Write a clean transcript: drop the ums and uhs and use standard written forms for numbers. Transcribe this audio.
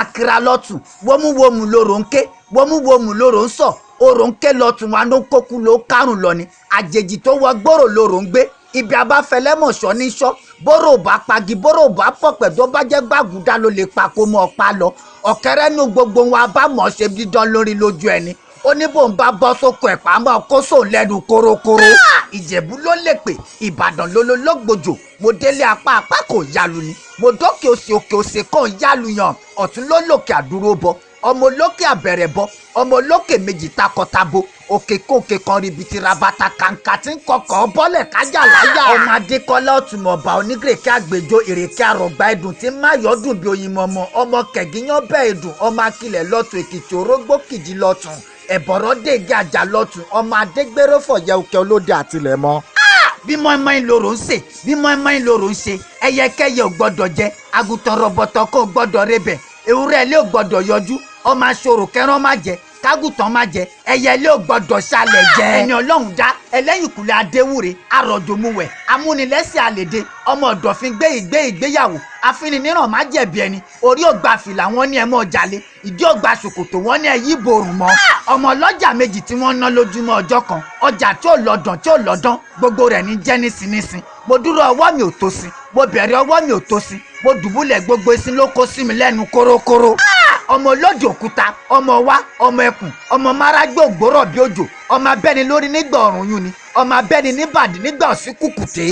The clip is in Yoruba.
máa kira lọ́tún wómúwómù lóró ń ké wómúwómù lóró ń sọ oró ń ké lọ́tún wa ló kókú ló kárùn lọ ni àjèjì tó wọ gbòòrò lóró ń gbé ibi abáfẹlẹ́mọ̀ṣọ́ ní sọ́ bóró bá pagi bóró bá pọ̀pẹ̀ tó bá jẹ́ gbàgùdá ló lè pa kó mọ́ ọ̀pá lọ ọ̀kẹ́rẹ́ nu gbogbo wọn abámọ̀ ṣe dídán lórí lójú ẹni ó ní bò ń bá bọ́ sóko ẹ̀pá mọ́ kó sóun lẹ́nu kórókóró ìjẹ̀bú ló lè pè ìbàdàn ló lọ́gbòjò mo délé apá kò yalu ni mo dókè òsè kàn yalu yàn ọ̀tún ló lòkè àdúró bọ ọmọ olókè àbẹ̀rẹ̀ bọ ọmọ olókè méjì takọtabo òkè kókè kan ribiti rabata kàǹkà tí ń kọkàn bọ́lẹ̀ kájà láyà. ọmọ adékọ́lá ọ̀túnmọ̀ọ́bà onígèrèké àgbèjò èrèké àrògbà ẹ̀dùn tí máyọ̀dùn bí oyin mọ̀mọ́ ọmọ kẹ̀gíyàn bẹ́ẹ̀ ẹ̀dùn ọmọ akilẹ̀ lọ́tún èkìtì orógbó kìjì lọ́tún ẹ̀bọ̀rọ̀ dègé àjà lọ́tún ọmọ adégbèrè fọ̀yẹ́ òkè olóde àtìlẹ̀ mọ́. bí mọ́ínmọ́ín lòrò ń sè bí mọ́ínmọ́ín lòrò ń ṣe ẹyẹkẹ́yẹ ò gbọ́dọ̀ jẹ àgùntàn rọ̀bọ̀tọ̀ kò gbọ́dọ̀ rebẹ̀ ewúrẹ́ ilé ò gbọ́dọ̀ yọjú ọmọ aṣòro kẹrán má jẹ kágùtàn má jẹ ẹyẹ ilé ò gbọ́dọ̀ ṣàlẹ̀ jẹ ẹni ọlọ́run dá ẹlẹ́yìnkùlẹ̀ adéwúre arọ̀jòmùwẹ̀ amúnilẹ́sẹ̀ àlèdè ọmọ ọ̀dọ̀fin gbé ìgbéyàwó afininiran má jẹ̀bi ẹni orí ògbà fìlà wọn ní ẹmọ jalè ìdí ògbà ṣòkòtò wọn ní ẹyí ìborùn mọ́ ọmọ ọlọ́jà méjì tí wọ́n ná lójúmọ́ ọjọ́ kan ọjà tí ò lọ́dàn tí ò lọ́dán gbogbo rẹ̀ ní jẹ́ nísinsìnyí mo dúró ọwọ́ mi ò tó sí mo bẹ̀rẹ̀ ọwọ́ mi ò tó sí mo dùbúlẹ̀ gbogbo esin ló kó sí mi lẹ́nu kórókóró ọmọ olódì òkúta ọmọ wa ọmọ ẹkùn ọmọ márágbé ògbóró bí òjò ọmọ abẹ́ni lórí nígbà ọ̀run yún ni ọmọ abẹ́ni níbàdí nígbà òsín kùkùté.